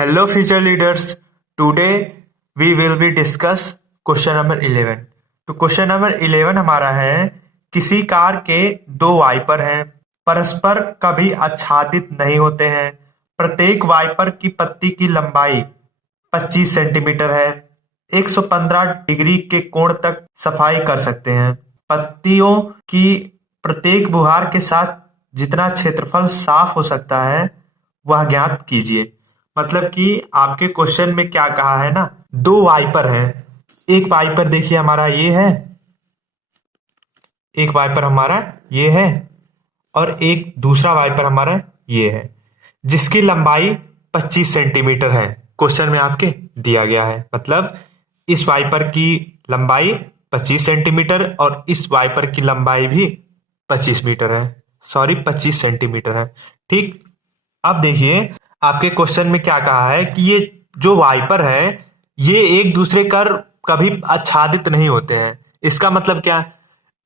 Hello future leaders. Today we will be discuss question number 11। तो question number 11 हमारा है, किसी कार के दो वाइपर हैं, परस्पर कभी आच्छादित नहीं होते हैं। प्रत्येक वाइपर की पत्ती की लंबाई 25 सेंटीमीटर है। 115 डिग्री के कोण तक सफाई कर सकते हैं। पत्तियों की प्रत्येक बुहार के साथ जितना क्षेत्रफल साफ हो सकता है वह ज्ञात कीजिए। मतलब कि आपके क्वेश्चन में क्या कहा है ना, दो वाइपर हैं। एक वाइपर देखिए हमारा ये है, एक वाइपर हमारा ये है और एक दूसरा वाइपर हमारा ये है, जिसकी लंबाई 25 सेंटीमीटर है। क्वेश्चन में आपके दिया गया है, मतलब इस वाइपर की लंबाई 25 सेंटीमीटर और इस वाइपर की लंबाई भी 25 मीटर है, सॉरी 25 सेंटीमीटर है। ठीक, अब देखिए आपके क्वेश्चन में क्या कहा है कि ये जो वाइपर है ये एक दूसरे कर कभी आच्छादित नहीं होते हैं। इसका मतलब क्या,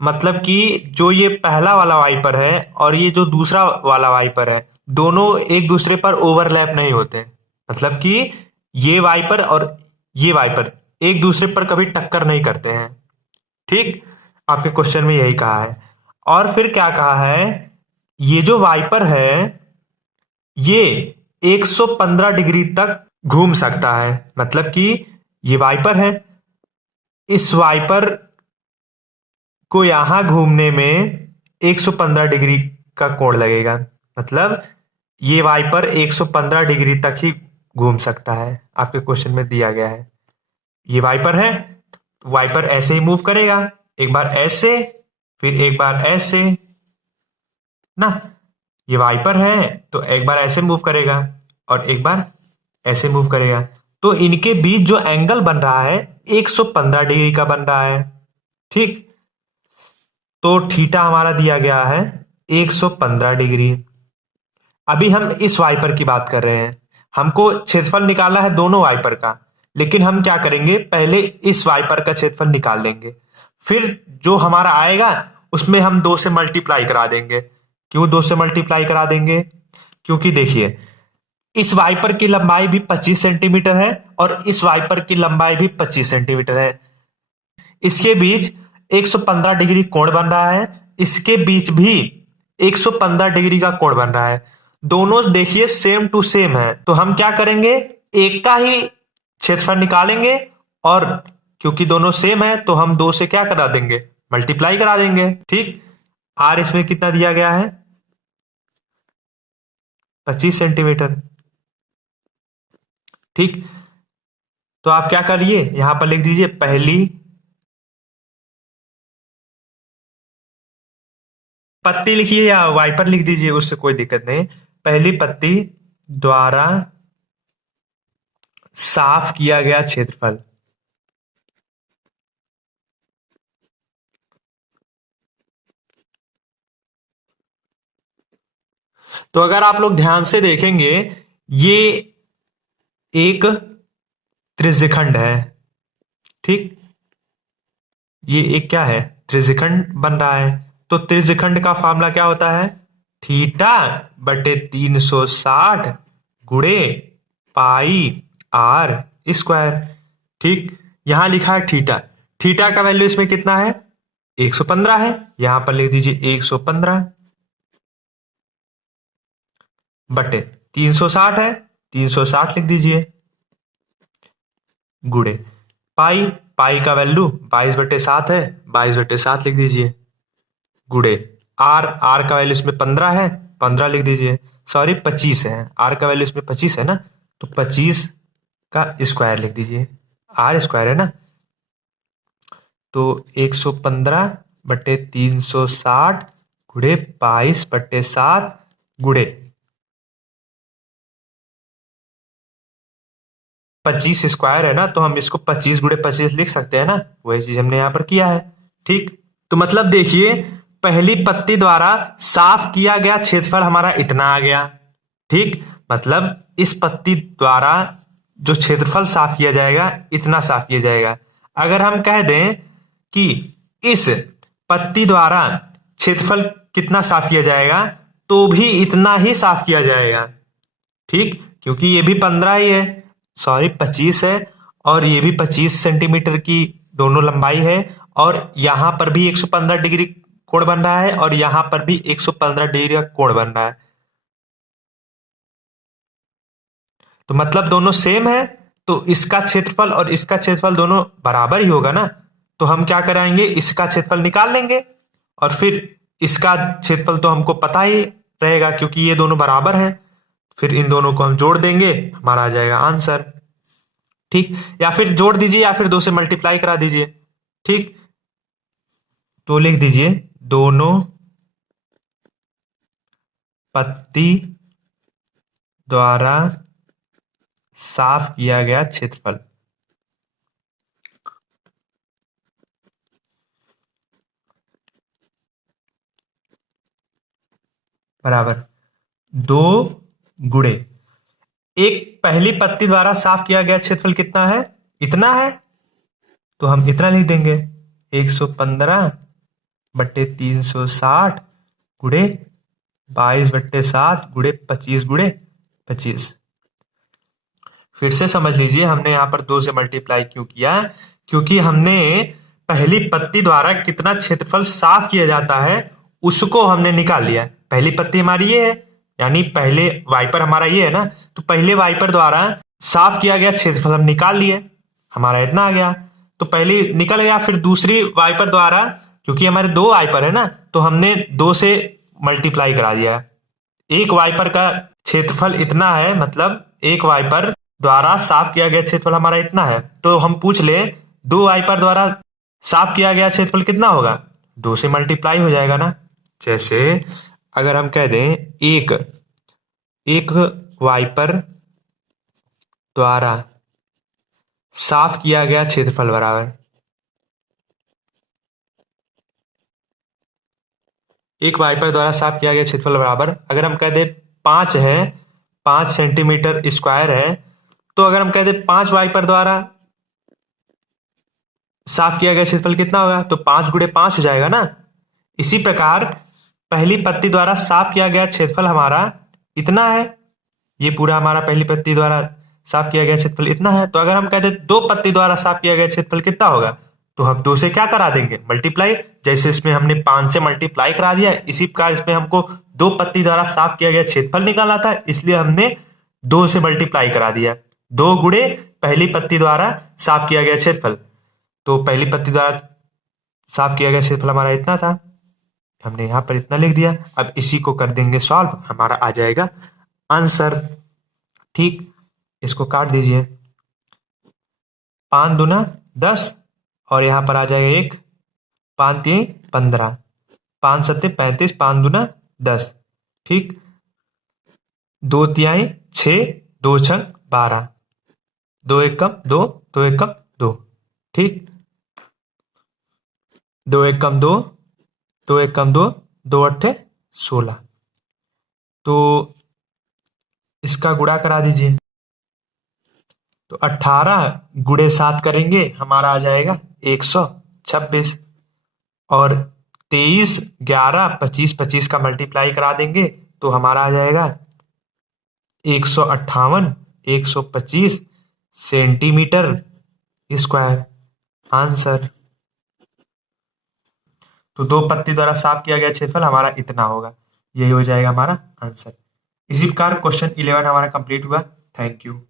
मतलब कि जो ये पहला वाला वाइपर है और ये जो दूसरा वाला वाइपर है दोनों एक दूसरे पर ओवरलैप नहीं होते हैं। मतलब कि ये वाइपर और ये वाइपर एक दूसरे पर कभी टक्कर नहीं करते हैं। ठीक, आपके क्वेश्चन में यही कहा है। और फिर क्या कहा है, ये जो वाइपर है ये 115 डिग्री तक घूम सकता है। मतलब कि ये वाइपर है, इस वाइपर को यहां घूमने में 115 डिग्री का कोण लगेगा। मतलब ये वाइपर 115 डिग्री तक ही घूम सकता है, आपके क्वेश्चन में दिया गया है। ये वाइपर है, वाइपर ऐसे ही मूव करेगा, एक बार ऐसे फिर एक बार ऐसे ना। ये वाइपर है तो एक बार ऐसे मूव करेगा और एक बार ऐसे मूव करेगा, तो इनके बीच जो एंगल बन रहा है 115 डिग्री का बन रहा है। ठीक, तो थीटा हमारा दिया गया है 115 डिग्री। अभी हम इस वाइपर की बात कर रहे हैं, हमको क्षेत्रफल निकालना है दोनों वाइपर का, लेकिन हम क्या करेंगे, पहले इस वाइपर का क्षेत्रफल निकाल लेंगे, फिर जो हमारा आएगा उसमें हम 2 से मल्टीप्लाई करा देंगे। क्यों 2 से मल्टीप्लाई करा देंगे, क्योंकि देखिए इस वाइपर की लंबाई भी 25 सेंटीमीटर है और इस वाइपर की लंबाई भी 25 सेंटीमीटर है। इसके बीच 115 डिग्री कोण बन रहा है, इसके बीच भी 115 डिग्री का कोण बन रहा है। दोनों देखिए सेम टू सेम है, तो हम क्या करेंगे, एक का ही क्षेत्रफल निकालेंगे और क्योंकि दोनों सेम है तो हम 2 से क्या करा देंगे, मल्टीप्लाई करा देंगे। ठीक, आर इसमें कितना दिया गया है, 25 सेंटीमीटर। ठीक, तो आप क्या करिए, यहां पर लिख दीजिए पहली पत्ती लिखिए या वाइपर लिख दीजिए, उससे कोई दिक्कत नहीं। पहली पत्ती द्वारा साफ किया गया क्षेत्रफल। तो अगर आप लोग ध्यान से देखेंगे ये एक त्रिज्यखंड है। ठीक, ये एक क्या है, त्रिज्यखंड बन रहा है। तो त्रिज्यखंड का फॉर्मूला क्या होता है, थीटा बटे 360 गुणे पाई आर स्क्वायर। ठीक, यहां लिखा है थीटा, थीटा का वैल्यू इसमें कितना है, 115 है, यहां पर लिख दीजिए 115 बटे 360 है, 360 लिख दीजिए गुणे पाई, पाई का वैल्यू 22/7 है, 22/7 लिख दीजिए गुणे आर, आर का वैल्यू इसमें 15 है, 15 लिख दीजिए, सॉरी 25 है, आर का वैल्यू इसमें 25 है ना, तो 25 का स्क्वायर लिख दीजिए, आर स्क्वायर है ना। तो 115/360 गुणे 22/7 गुणे 25 स्क्वायर है ना, तो हम इसको 25 गुणे 25 लिख सकते हैं ना, वही चीज हमने यहां पर किया है। ठीक, तो मतलब देखिए पहली पत्ती द्वारा साफ किया गया क्षेत्रफल हमारा इतना आ गया। ठीक, मतलब इस पत्ती द्वारा जो क्षेत्रफल साफ किया जाएगा इतना साफ किया जाएगा। अगर हम कह दें कि इस पत्ती द्वारा क्षेत्रफल कितना साफ किया जाएगा, तो भी इतना ही साफ किया जाएगा। ठीक, क्योंकि ये भी 15 ही है, सॉरी 25 है, और ये भी 25 सेंटीमीटर की दोनों लंबाई है, और यहां पर भी 115 डिग्री कोण बन रहा है, और यहां पर भी 115 डिग्री का कोण बन रहा है। तो मतलब दोनों सेम है, तो इसका क्षेत्रफल और इसका क्षेत्रफल दोनों बराबर ही होगा ना। तो हम क्या कराएंगे, इसका क्षेत्रफल निकाल लेंगे, और फिर इसका क्षेत्रफल तो हमको पता ही रहेगा क्योंकि ये दोनों बराबर हैं। फिर इन दोनों को हम जोड़ देंगे, हमारा आ जाएगा आंसर। ठीक, या फिर जोड़ दीजिए या फिर 2 से मल्टीप्लाई करा दीजिए। ठीक, तो लिख दीजिए दोनों पत्ती द्वारा साफ किया गया क्षेत्रफल बराबर 2 गुणे एक पहली पत्ती द्वारा साफ किया गया क्षेत्रफल कितना है, इतना है, तो हम इतना लिख देंगे 115 बट्टे 360 गुणे 22 बट्टे 7 गुणे 25 गुणे 25। फिर से समझ लीजिए हमने यहां पर 2 से मल्टीप्लाई क्यों किया, क्योंकि हमने पहली पत्ती द्वारा कितना क्षेत्रफल साफ किया जाता है उसको हमने निकाल लिया। पहली पत्ती हमारी ये है, यानी पहले वाइपर हमारा ये है ना, तो पहले वाइपर द्वारा साफ किया गया क्षेत्रफल हम निकाल लिए, हमारा इतना आ गया। तो पहली निकल गया, फिर दूसरी वाइपर द्वारा, क्योंकि हमारे 2 वाइपर है ना, तो हमने 2 से मल्टीप्लाई करा दिया। एक वाइपर का क्षेत्रफल इतना है, मतलब एक वाइपर द्वारा साफ किया गया क्षेत्रफल हमारा इतना है, तो हम पूछ ले 2 वाइपर द्वारा साफ किया गया क्षेत्रफल कितना होगा, 2 से मल्टीप्लाई हो जाएगा ना। जैसे अगर हम कह दें एक एक वाइपर द्वारा साफ किया गया क्षेत्रफल बराबर एक वाइपर द्वारा साफ किया गया क्षेत्रफल बराबर, अगर हम कह दें 5 है, 5 सेंटीमीटर स्क्वायर है, तो अगर हम कह दें 5 वाइपर द्वारा साफ किया गया क्षेत्रफल कितना होगा, तो 5 गुणे 5 हो जाएगा ना। इसी प्रकार पहली पत्ती द्वारा साफ किया गया क्षेत्रफल हमारा इतना है, ये पूरा हमारा पहली पत्ती द्वारा साफ किया गया क्षेत्रफल इतना है, तो अगर हम कहते हैं 2 पत्ती द्वारा साफ किया गया क्षेत्रफल कितना होगा, तो हम 2 से क्या करा देंगे, मल्टीप्लाई। जैसे इसमें हमने 5 से मल्टीप्लाई करा दिया, इसी प्रकार इसमें हमको 2 पत्ती द्वारा साफ किया गया क्षेत्रफल निकालना था, इसलिए हमने 2 से मल्टीप्लाई करा दिया। 2 गुणे पहली पत्ती द्वारा साफ किया गया क्षेत्रफल, तो पहली पत्ती द्वारा साफ किया गया क्षेत्रफल हमारा इतना था, हमने यहां पर इतना लिख दिया। अब इसी को कर देंगे सॉल्व, हमारा आ जाएगा आंसर। ठीक, इसको काट दीजिए, 5 दूना 10, और यहां पर आ जाएगा 1, 5 3 15, 5 7 35, 5 दूना 10। ठीक, 2 तिहाई 6, 2 छंग 12, 2 एक कम 2, 2 एक कम 2। ठीक, 2 एक कम 2, 2 एक कम 2, 2 अट्ठे 16। तो इसका गुणा करा दीजिए, तो 18 गुणे 7 करेंगे, हमारा आ जाएगा 126, और 23 11 25 25 का मल्टीप्लाई करा देंगे, तो हमारा आ जाएगा 158 125 सेंटीमीटर स्क्वायर आंसर। तो 2 पत्ती द्वारा साफ किया गया क्षेत्रफल हमारा इतना होगा, यही हो जाएगा हमारा आंसर। इसी प्रकार क्वेश्चन 11 हमारा कंप्लीट हुआ। Thank you.